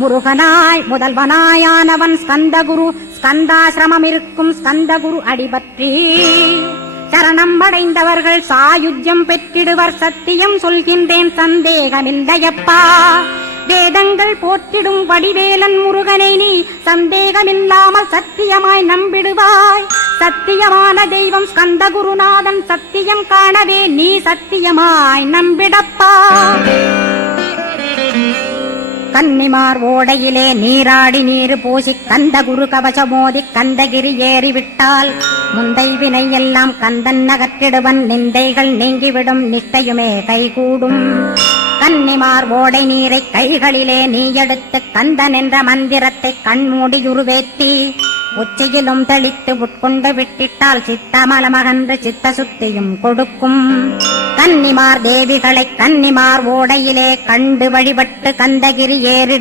முருகனாய் முதல்வனாயானவன் ஸ்கந்தகுரு. ஸ்கந்தாசிரமம் இருக்கும் ஸ்கந்தகுரு அடிபற்றி சரணம் அடைந்தவர்கள் சாயுஜ்யம் பெற்றிடுவர். சத்தியம் சொல்கின்றேன் சந்தேகமில்லையப்பா. வேதங்கள் போற்றிடும் வடிவேலன் முருகனை நீ சந்தேகமில்லாமல் சத்தியமாய் நம்பிடுவாய். சத்தியமான தெய்வம் ஸ்கந்தகுருநாதன். சத்தியம் காணவே நீ சத்தியமாய் நம்பிடப்பா. கன்னிமார் ஓடையிலே நீராடி நீரு பூசி கந்தகுரு கவசமோதி கந்தகிரி ஏறிவிட்டால் முந்தை வினை எல்லாம் கந்தன் நகற்றிடுவன். நிந்தைகள் நீங்கிவிடும் நிச்சயமே கைகூடும். கன்னிமார் ஓடை நீரை கைகளிலே நீ எடுத்து கந்தன் என்ற மந்திரத்தை கண்மூடியுருவேற்றி உச்சியிலும் தெளித்து உட்கொண்டு விட்டிட்டால் சித்தமலமகன்று சித்த சுத்தியும் கொடுக்கும். கன்னிமார் தேவிகளை கன்னிமார் ஓடையிலே கண்டு வழிபட்டு கந்தகிரி ஏறி